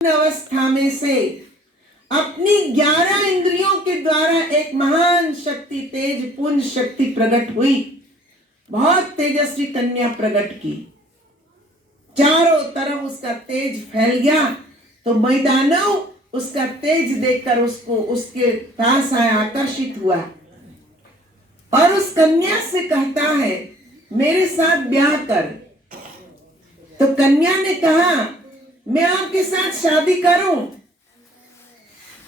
अवस्था में से अपनी 11 इंद्रियों के द्वारा एक महान शक्ति, तेज पुंज शक्ति प्रकट हुई। बहुत तेजस्वी कन्या प्रकट की, चारों तरफ उसका तेज फैल गया। तो मैदानव उसका तेज देखकर उसको उसके पास आया, आकर्षित हुआ और उस कन्या से कहता है मेरे साथ ब्याह कर। तो कन्या ने कहा मैं आपके साथ शादी करूं,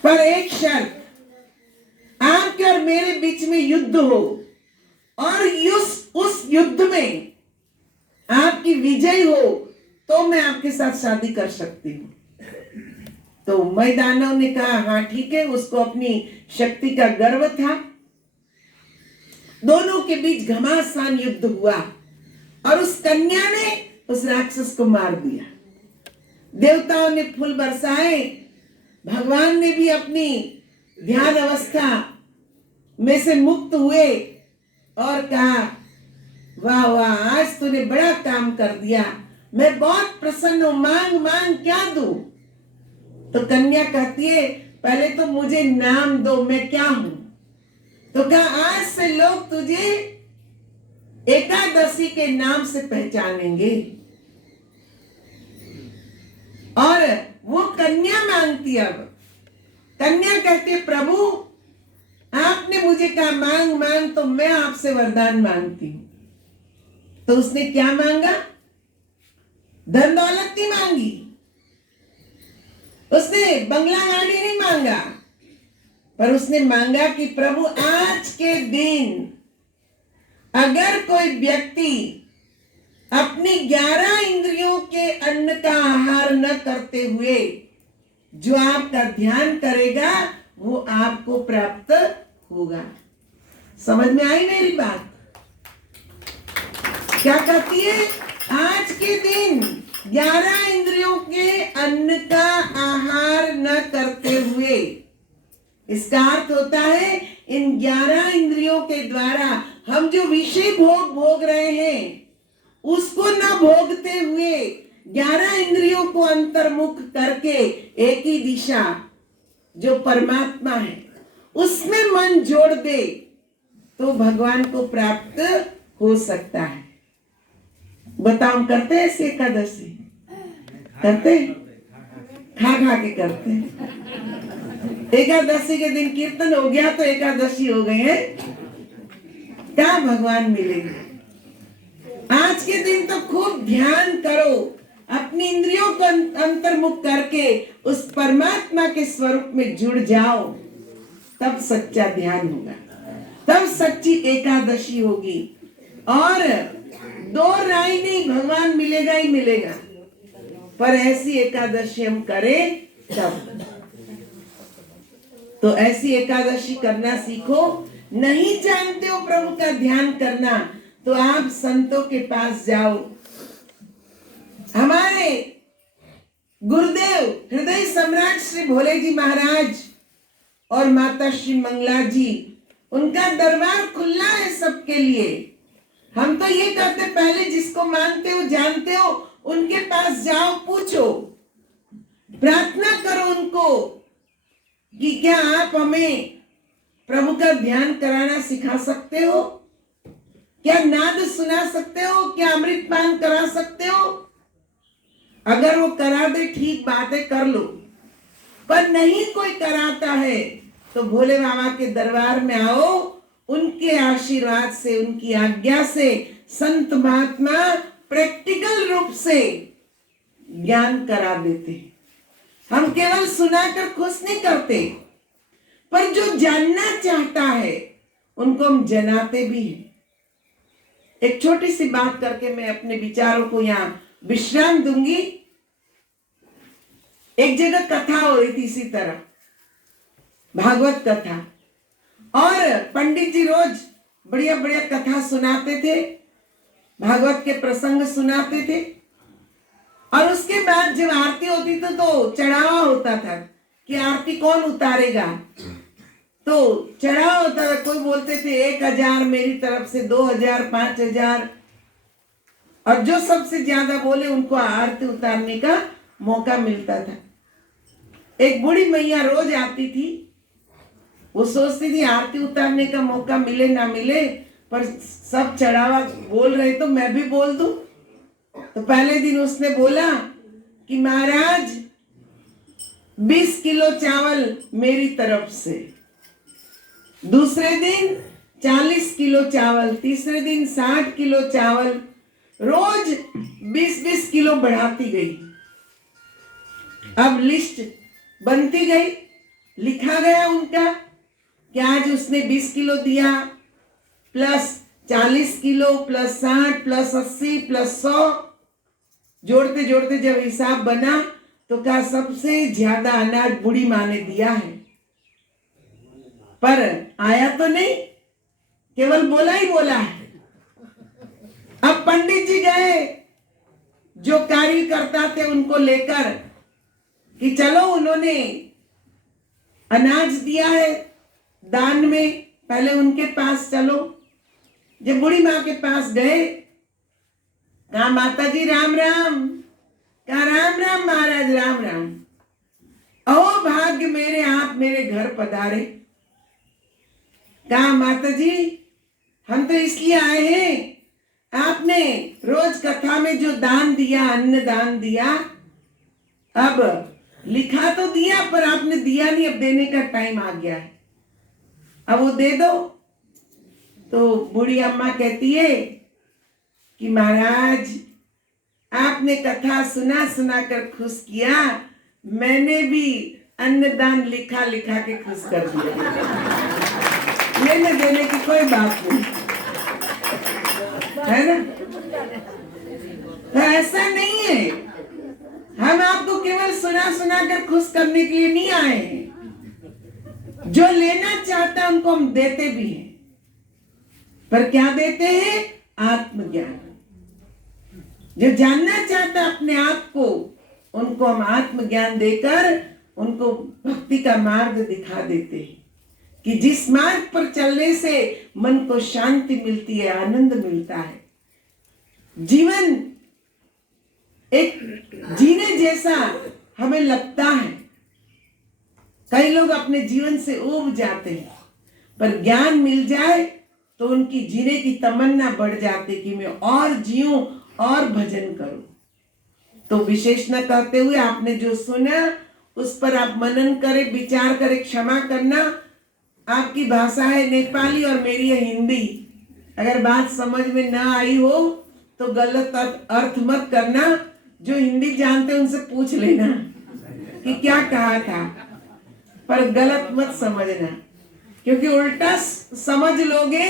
पर एक शर्त, आपके और मेरे बीच में युद्ध हो और उस युद्ध में आपकी विजय हो तो मैं आपके साथ शादी कर सकती हूं। तो मैदानव ने कहा हाँ ठीक है। उसको अपनी शक्ति का गर्व था। दोनों के बीच घमासान युद्ध हुआ और उस कन्या ने उस राक्षस को मार दिया। देवताओं ने फूल बरसाए, भगवान ने भी अपनी ध्यान अवस्था में से मुक्त हुए और कहा वाह वाह, आज तूने बड़ा काम कर दिया, मैं बहुत प्रसन्न हूं, मांग मांग क्या दूं। तो कन्या कहती है पहले तो मुझे नाम दो, मैं क्या हूं। तो कहा आज से लोग तुझे एकादशी के नाम से पहचानेंगे। और वो कन्या मांगती, अब कन्या कहती है प्रभु आपने मुझे कहा मांग मांग, तो मैं आपसे वरदान मांगती हूं। तो उसने क्या मांगा? धन दौलत नहीं मांगी, उसने बंगला गाड़ी नहीं मांगा, पर उसने मांगा कि प्रभु आज के दिन अगर कोई व्यक्ति अपनी 11 इंद्रियों के अन्न का आहार न करते हुए जो आपका ध्यान करेगा वो आपको प्राप्त होगा। समझ में आई मेरी बात? क्या कहती है? आज के दिन 11 इंद्रियों के अन्न का आहार न करते हुए, इसका अर्थ होता है इन 11 इंद्रियों के द्वारा हम जो विषय भोग भोग रहे हैं उसको न भोगते हुए 11 इंद्रियों को अंतर्मुख करके एक ही दिशा जो परमात्मा है उसमें मन जोड़ दे तो भगवान को प्राप्त हो सकता है। बताओ करते हैं ऐसी एकादशी? करते हैं, खा खा के करते हैं। एकादशी के दिन कीर्तन हो गया तो एकादशी हो गई है, क्या भगवान मिलेंगे? आज के दिन तो खूब ध्यान करो, अपनी इंद्रियों को अंतर्मुख करके उस परमात्मा के स्वरूप में जुड़ जाओ, तब सच्चा ध्यान होगा, तब सच्ची एकादशी होगी। और दो राय नहीं, भगवान मिलेगा ही मिलेगा, पर ऐसी एकादशी हम करें तब। तो ऐसी एकादशी करना सीखो। नहीं जानते हो प्रभु का ध्यान करना तो आप संतों के पास जाओ। हमारे गुरुदेव हृदय सम्राट श्री भोले जी महाराज और माता श्री मंगला जी, उनका दरबार खुला है सबके लिए। हम तो ये कहते पहले जिसको मानते हो जानते हो उनके पास जाओ, पूछो, प्रार्थना करो उनको कि क्या आप हमें प्रभु का ध्यान कराना सिखा सकते हो, क्या नाद सुना सकते हो, क्या अमृत पान करा सकते हो। अगर वो करा दे ठीक बात है, कर लो, पर नहीं कोई कराता है तो भोले बाबा के दरबार में आओ, उनके आशीर्वाद से, उनकी आज्ञा से संत महात्मा प्रैक्टिकल रूप से ज्ञान करा देते। हम केवल सुनाकर खुश नहीं करते, पर जो जानना चाहता है उनको हम जनाते भी हैं। एक छोटी सी बात करके मैं अपने विचारों को यहाँ विश्राम दूंगी। एक जगह कथा हो रही थी इसी तरह, भागवत कथा, और पंडित जी रोज बढ़िया बढ़िया कथा सुनाते थे, भागवत के प्रसंग सुनाते थे। और उसके बाद जब आरती होती थी तो चढ़ावा होता था कि आरती कौन उतारेगा। तो चढ़ावा होता था, कोई बोलते थे 1000 मेरी तरफ से, 2000, 5000, और जो सबसे ज्यादा बोले उनको आरती उतारने का मौका मिलता था। एक बूढ़ी मैया रोज आती थी। वो सोचती थी आरती उतारने का मौका मिले ना मिले, पर सब चढ़ावा बोल रहे तो मैं भी बोल दूं। तो पहले दिन उसने बोला कि महाराज 20 किलो चावल मेरी तरफ से, दूसरे दिन 40 किलो चावल, तीसरे दिन 60 किलो चावल, रोज 20-20 किलो बढ़ाती गई। अब लिस्ट बनती गई, लिखा गया उनका कि आज उसने 20 किलो दिया, plus 40 kilo, plus 60, plus 80, plus 100, जोड़ते जोड़ते जब हिसाब बना तो कहा सबसे ज्यादा अनाज बूढ़ी माँ ने दिया है। पर आया तो नहीं, केवल बोला ही बोला है। अब पंडित जी गए जो कार्यकर्ता थे उनको लेकर कि चलो, उन्होंने अनाज दिया है दान में, पहले उनके पास चलो। जब बूढ़ी माँ के पास गए, कहा माता जी राम राम। कहा राम राम महाराज, राम राम। अहो भाग्य मेरे, आप मेरे घर पधारे। कहा माता जी हम तो इसलिए आए हैं, आपने रोज कथा में जो दान दिया, अन्न दान दिया, अब लिखा तो दिया पर आपने दिया नहीं, अब देने का टाइम आ गया है, अब वो दे दो। तो बूढ़ी अम्मा कहती है कि महाराज आपने कथा सुना सुना कर खुश किया, मैंने भी अन्नदान लिखा लिखा के खुश कर दिया। लेने देने की कोई बात नहीं है ना। तो ऐसा नहीं है, हम आपको केवल सुना सुना कर खुश करने के लिए नहीं आए हैं। जो लेना चाहता है उनको हम देते भी हैं, पर क्या देते हैं? आत्मज्ञान। जो जानना चाहता अपने आप को, उनको हम आत्मज्ञान देकर उनको भक्ति का मार्ग दिखा देते हैं कि जिस मार्ग पर चलने से मन को शांति मिलती है, आनंद मिलता है, जीवन एक जीने जैसा हमें लगता है। कई लोग अपने जीवन से ऊब जाते हैं, पर ज्ञान मिल जाए तो उनकी जीने की तमन्ना बढ़ जाती कि मैं और जीऊं और भजन करूं। तो विशेष न कहते हुए आपने जो सुना उस पर आप मनन करें, विचार करें। क्षमा करना, आपकी भाषा है नेपाली और मेरी है हिंदी। अगर बात समझ में न आई हो तो गलत अर्थ मत करना। जो हिंदी जानते उनसे पूछ लेना कि क्या कहा था, पर गलत मत समझना, क्योंकि उल्टा समझ लोगे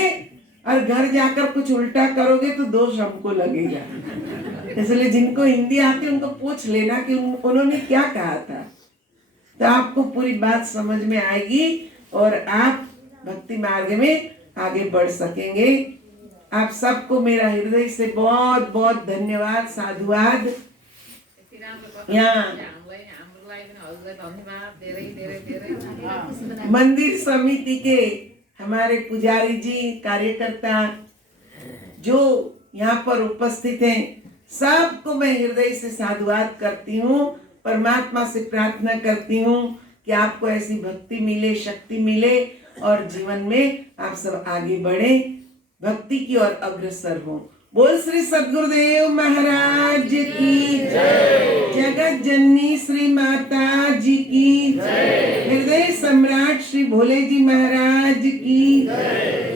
और घर जाकर कुछ उल्टा करोगे तो दोष हमको लगेगा। इसलिए जिनको हिंदी आती है उनको पूछ लेना कि उन्होंने क्या कहा था, तो आपको पूरी बात समझ में आएगी और आप भक्ति मार्ग में आगे बढ़ सकेंगे। आप सबको मेरा हृदय से बहुत बहुत धन्यवाद, साधुवाद। यहाँ मंदिर समिति के हमारे पुजारी जी, कार्यकर्ता जो यहाँ पर उपस्थित हैं, सबको मैं हृदय से साधुवाद करती हूँ। परमात्मा से प्रार्थना करती हूँ कि आपको ऐसी भक्ति मिले, शक्ति मिले और जीवन में आप सब आगे बढ़े, भक्ति की ओर अग्रसर हो। बोल श्री सद्गुरुदेव महाराज की जय, जगत जननी श्री माता जी की जय, हृदय सम्राट श्री भोले जी महाराज की जय।